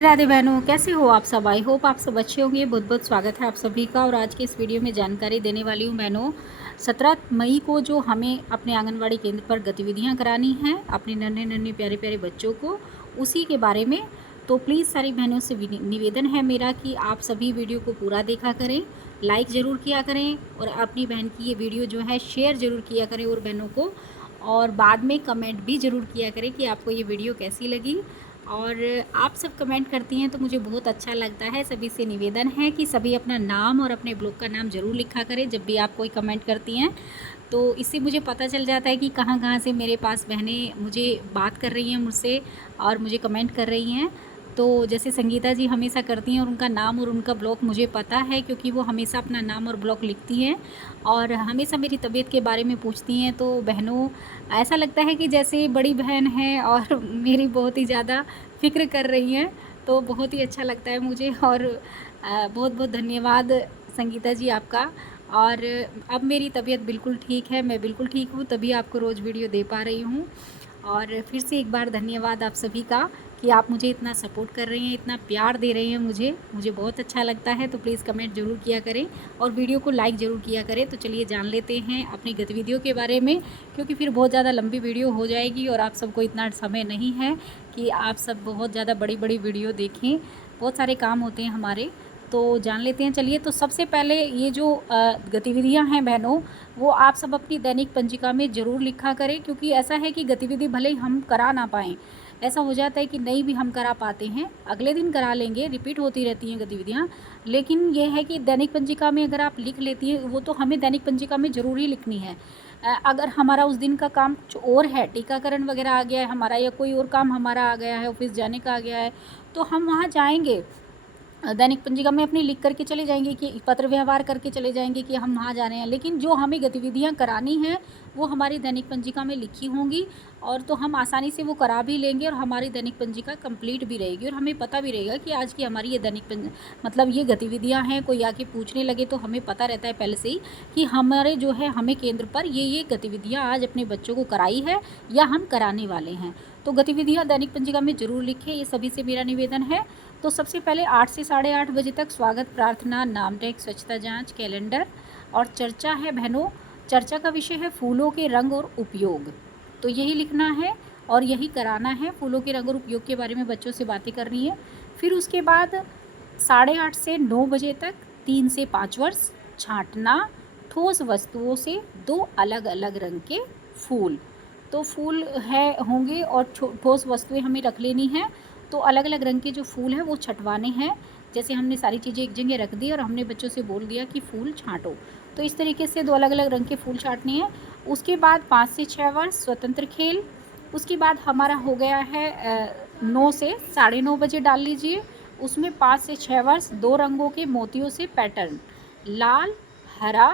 राधे बहनों, कैसे हो आप सब। आई होप आप सब अच्छे होंगे। बहुत बहुत स्वागत है आप सभी का। और आज के इस वीडियो में जानकारी देने वाली हूँ बहनों, 17 मई को जो हमें अपने आंगनवाड़ी केंद्र पर गतिविधियाँ करानी हैं अपने नन्हे नन्हे प्यारे प्यारे बच्चों को, उसी के बारे में। तो प्लीज़ सारी बहनों से निवेदन है मेरा कि आप सभी वीडियो को पूरा देखा करें, लाइक ज़रूर किया करें और अपनी बहन की ये वीडियो जो है शेयर ज़रूर किया करें और बहनों को, और बाद में कमेंट भी ज़रूर किया करें कि आपको ये वीडियो कैसी लगी। और आप सब कमेंट करती हैं तो मुझे बहुत अच्छा लगता है। सभी से निवेदन है कि सभी अपना नाम और अपने ब्लॉग का नाम ज़रूर लिखा करें जब भी आप कोई कमेंट करती हैं, तो इससे मुझे पता चल जाता है कि कहाँ कहाँ से मेरे पास बहनें मुझे बात कर रही हैं मुझसे और मुझे कमेंट कर रही हैं। तो जैसे संगीता जी हमेशा करती हैं और उनका नाम और उनका ब्लॉग मुझे पता है, क्योंकि वो हमेशा अपना नाम और ब्लॉग लिखती हैं और हमेशा मेरी तबीयत के बारे में पूछती हैं। तो बहनों, ऐसा लगता है कि जैसे बड़ी बहन है और मेरी बहुत ही ज़्यादा फ़िक्र कर रही हैं, तो बहुत ही अच्छा लगता है मुझे। और बहुत बहुत धन्यवाद संगीता जी आपका। और अब मेरी तबीयत बिल्कुल ठीक है, मैं बिल्कुल ठीक हूँ, तभी आपको रोज़ वीडियो दे पा रही हूँ। और फिर से एक बार धन्यवाद आप सभी का कि आप मुझे इतना सपोर्ट कर रही हैं, इतना प्यार दे रही हैं मुझे बहुत अच्छा लगता है। तो प्लीज़ कमेंट ज़रूर किया करें और वीडियो को लाइक ज़रूर किया करें। तो चलिए जान लेते हैं अपनी गतिविधियों के बारे में, क्योंकि फिर बहुत ज़्यादा लंबी वीडियो हो जाएगी और आप सबको इतना समय नहीं है कि आप सब बहुत ज़्यादा बड़ी बड़ी वीडियो देखें। बहुत सारे काम होते हैं हमारे, तो जान लेते हैं। चलिए, तो सबसे पहले ये जो गतिविधियां हैं बहनों, वो आप सब अपनी दैनिक पंजिका में ज़रूर लिखा करें, क्योंकि ऐसा है कि गतिविधि भले ही हम करा ना पाएँ, ऐसा हो जाता है कि नहीं भी हम करा पाते हैं, अगले दिन करा लेंगे, रिपीट होती रहती हैं गतिविधियाँ। लेकिन ये है कि दैनिक पंजिका में अगर आप लिख लेती हैं, वो तो हमें दैनिक पंजिका में ज़रूर ही लिखनी है। अगर हमारा उस दिन का काम कुछ और है, टीकाकरण वगैरह आ गया है हमारा, या कोई और काम हमारा आ गया है, ऑफिस जाने का आ गया है, तो हम वहाँ जाएंगे, दैनिक पंजिका में अपनी लिख करके चले जाएंगे कि पत्र व्यवहार करके चले जाएंगे कि हम वहाँ जा रहे हैं। लेकिन जो हमें गतिविधियाँ करानी हैं वो हमारी दैनिक पंजिका में लिखी होंगी, और तो हम आसानी से वो करा भी लेंगे और हमारी दैनिक पंजिका कंप्लीट भी रहेगी और हमें पता भी रहेगा कि आज की हमारी ये मतलब ये गतिविधियाँ हैं। कोई आके पूछने लगे तो हमें पता रहता है पहले से ही कि हमारे जो है हमें केंद्र पर ये गतिविधियाँ आज अपने बच्चों को कराई है या हम कराने वाले हैं। तो गतिविधियाँ दैनिक पंजिका में ज़रूर लिखें, ये सभी से मेरा निवेदन है। तो सबसे पहले 8 से 8:30 बजे तक स्वागत प्रार्थना, नाम टेक, स्वच्छता जांच, कैलेंडर और चर्चा है बहनों। चर्चा का विषय है फूलों के रंग और उपयोग, तो यही लिखना है और यही कराना है। फूलों के रंग और उपयोग के बारे में बच्चों से बातें करनी है। फिर उसके बाद 8:30 से 9 बजे तक 3 से 5 वर्ष, छांटना ठोस वस्तुओं से 2 अलग अलग रंग के फूल। तो फूल है होंगे और ठोस वस्तुएं हमें रख लेनी है। तो अलग अलग रंग के जो फूल हैं वो छटवाने हैं। जैसे हमने सारी चीज़ें एक जगह रख दी और हमने बच्चों से बोल दिया कि फूल छांटो, तो इस तरीके से 2 अलग अलग रंग के फूल छांटने हैं। उसके बाद 5 से 6 वर्ष स्वतंत्र खेल। उसके बाद हमारा हो गया है 9 से 9:30 बजे डाल लीजिए। उसमें 5 से 6 वर्ष 2 रंगों के मोतियों से पैटर्न, लाल, हरा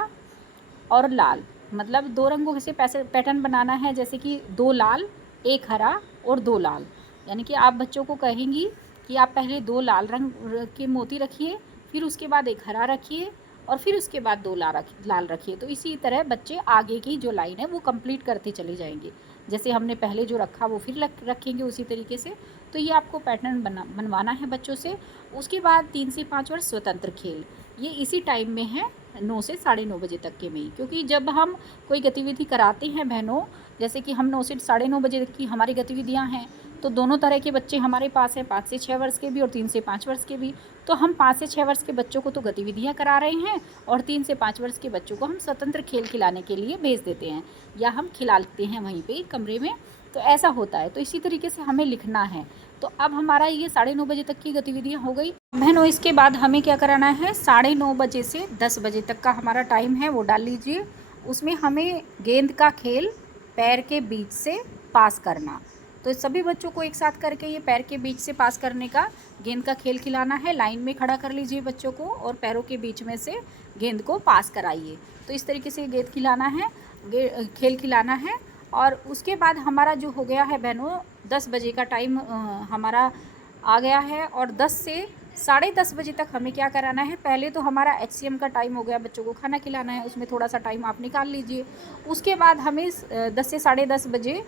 और लाल, मतलब 2 रंगों से पैटर्न बनाना है, जैसे कि 2 लाल, 1 हरा और 2 लाल। यानी कि आप बच्चों को कहेंगी कि आप पहले 2 लाल रंग के मोती रखिए, फिर उसके बाद 1 हरा रखिए और फिर उसके बाद 2 लाल रखिए। तो इसी तरह बच्चे आगे की जो लाइन है वो कंप्लीट करते चले जाएंगे। जैसे हमने पहले जो रखा वो फिर रखेंगे उसी तरीके से। तो ये आपको पैटर्न बनवाना है बच्चों से। उसके बाद 3 से 5 वर्ष स्वतंत्र खेल, ये इसी टाइम में है, 9 से 9:30 बजे तक के में ही। क्योंकि जब हम कोई गतिविधि कराते हैं बहनों, जैसे कि हम 9 से 9:30 बजे तक की हमारी गतिविधियां हैं, तो दोनों तरह के बच्चे हमारे पास हैं, 5 से 6 वर्ष के भी और 3 से 5 वर्ष के भी। तो हम 5 से 6 वर्ष के बच्चों को तो गतिविधियां करा रहे हैं और 3 से 5 वर्ष के बच्चों को हम स्वतंत्र खेल खिलाने के लिए भेज देते हैं, या हम खिलाते हैं वहीं पे कमरे में। तो ऐसा होता है, तो इसी तरीके से हमें लिखना है। तो अब हमारा ये 9:30 बजे तक की गतिविधियाँ हो गई बहनों। इसके बाद हमें क्या कराना है, 9:30 बजे से 10 बजे तक का हमारा टाइम है, वो डाल लीजिए। उसमें हमें गेंद का खेल, पैर के बीच से पास करना। तो सभी बच्चों को एक साथ करके ये पैर के बीच से पास करने का गेंद का खेल खिलाना है। लाइन में खड़ा कर लीजिए बच्चों को और पैरों के बीच में से गेंद को पास कराइए। तो इस तरीके से गेंद खिलाना है, खेल खिलाना है। और उसके बाद हमारा जो हो गया है बहनों, 10 बजे का टाइम हमारा आ गया है। और 10 से 10:30 बजे तक हमें क्या कराना है, पहले तो हमारा HCM का टाइम हो गया, बच्चों को खाना खिलाना है, उसमें थोड़ा सा टाइम आप निकाल लीजिए। उसके बाद हमें 10 से 10:30 बजे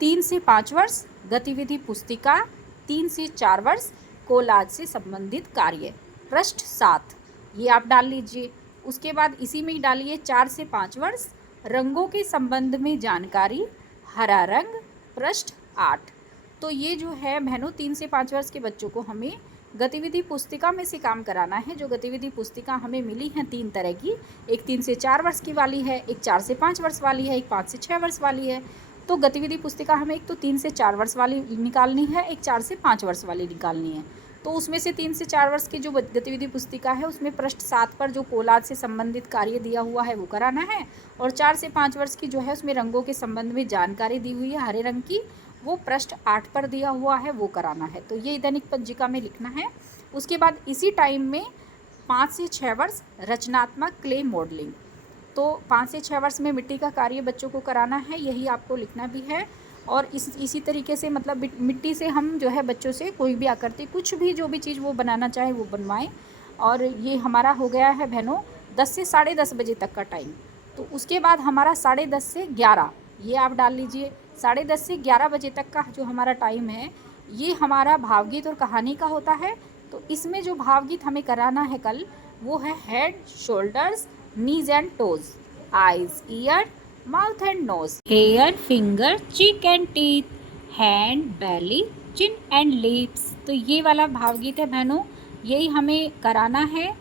3 से 5 वर्ष गतिविधि पुस्तिका, 3 से 4 वर्ष कोलाज से संबंधित कार्य। पृष्ठ 7 ये आप डाल लीजिए। उसके बाद इसी में ही डालिए 4 से 5 वर्ष, रंगों के संबंध में जानकारी, हरा रंग, पृष्ठ 8। तो ये जो है बहनों 3 से 5 वर्ष के बच्चों को हमें गतिविधि पुस्तिका में से काम कराना है। जो गतिविधि पुस्तिका हमें मिली है 3 तरह की, एक 3 से 4 वर्ष की वाली है, एक 4 से 5 वर्ष वाली है, एक 5 से 6 वर्ष वाली है। तो गतिविधि पुस्तिका हमें एक तो 3 से 4 वर्ष वाली निकालनी है, एक 4 से 5 वर्ष वाली निकालनी है। तो उसमें से 3 से 4 वर्ष की जो गतिविधि पुस्तिका है उसमें पृष्ठ 7 पर जो कोलाज से संबंधित कार्य दिया हुआ है वो कराना है, और 4 से 5 वर्ष की जो है उसमें रंगों के संबंध में जानकारी दी हुई है हरे रंग की, वो पृष्ठ 8 पर दिया हुआ है, वो कराना है। तो ये दैनिक पंजिका में लिखना है। उसके बाद इसी टाइम में 5 से 6 वर्ष रचनात्मक क्ले मॉडलिंग। तो 5 से 6 वर्ष में मिट्टी का कार्य बच्चों को कराना है, यही आपको लिखना भी है। और इसी तरीके से मतलब मिट्टी से हम जो है बच्चों से कोई भी आकृति, कुछ भी जो भी चीज़ वो बनाना चाहे वो बनवाएं। और ये हमारा हो गया है बहनों 10 से 10:30 बजे तक का टाइम। तो उसके बाद हमारा 10:30 से 11, ये आप डाल लीजिए। 10:30 से 11 बजे तक का जो हमारा टाइम है ये हमारा भावगीत और कहानी का होता है। तो इसमें जो भावगीत हमें कराना है कल वो है head, shoulders, knees and toes, eyes, ear, mouth and nose, hair, finger, cheek and teeth, hand, belly, chin and lips. तो ये वाला भावगीत है बहनों, यही हमें कराना है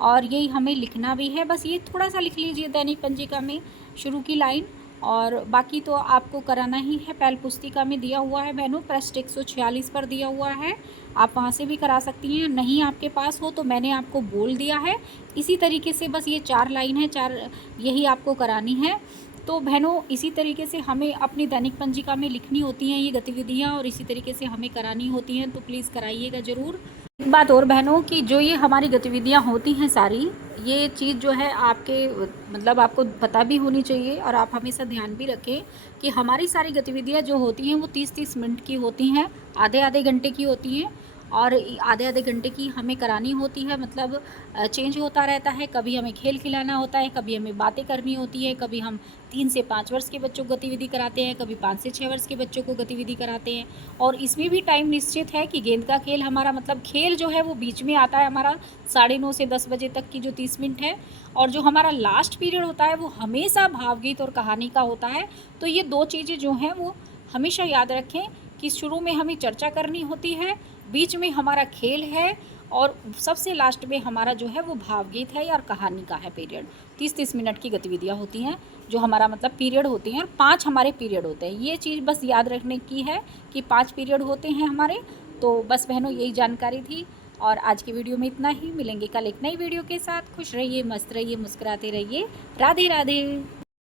और यही हमें लिखना भी है। बस ये थोड़ा सा लिख लीजिए दैनिक पंजिका में शुरू की लाइन, और बाकी तो आपको कराना ही है। पहल पुस्तिका में दिया हुआ है बहनों, पृष्ठ 146 पर दिया हुआ है, आप वहाँ से भी करा सकती हैं। नहीं आपके पास हो तो मैंने आपको बोल दिया है। इसी तरीके से बस ये 4 लाइन है, 4 यही आपको करानी है। तो बहनों इसी तरीके से हमें अपनी दैनिक पंजिका में लिखनी होती हैं ये गतिविधियाँ, और इसी तरीके से हमें करानी होती हैं। तो प्लीज़ कराइएगा ज़रूर। एक बात और बहनों कि जो ये हमारी गतिविधियाँ होती हैं सारी, ये चीज़ जो है आपके मतलब आपको पता भी होनी चाहिए, और आप हमेशा ध्यान भी रखें कि हमारी सारी गतिविधियाँ जो होती हैं वो 30-30 मिनट की होती हैं, आधे आधे घंटे की होती हैं, और आधे आधे घंटे की हमें करानी होती है। मतलब चेंज होता रहता है, कभी हमें खेल खिलाना होता है, कभी हमें बातें करनी होती है, कभी हम 3 से 5 वर्ष के बच्चों को गतिविधि कराते हैं, कभी 5 से 6 वर्ष के बच्चों को गतिविधि कराते हैं। और इसमें भी टाइम निश्चित है कि गेंद का खेल हमारा मतलब खेल जो है वो बीच में आता है हमारा 9:30 से 10 बजे तक की जो 30 मिनट है, और जो हमारा लास्ट पीरियड होता है वो हमेशा भावगीत और कहानी का होता है। तो ये 2 चीज़ें जो हैं वो हमेशा याद रखें कि शुरू में हमें चर्चा करनी होती है, बीच में हमारा खेल है, और सबसे लास्ट में हमारा जो है वो भावगीत है और कहानी का है पीरियड। 30-30 मिनट की गतिविधियाँ होती हैं जो हमारा मतलब पीरियड होती हैं, और 5 हमारे पीरियड होते हैं। ये चीज़ बस याद रखने की है कि 5 पीरियड होते हैं हमारे। तो बस बहनों यही जानकारी थी, और आज की वीडियो में इतना ही। मिलेंगे कल एक नई वीडियो के साथ। खुश रहिए, मस्त रहिए, मुस्कुराते रहिए। राधे राधे।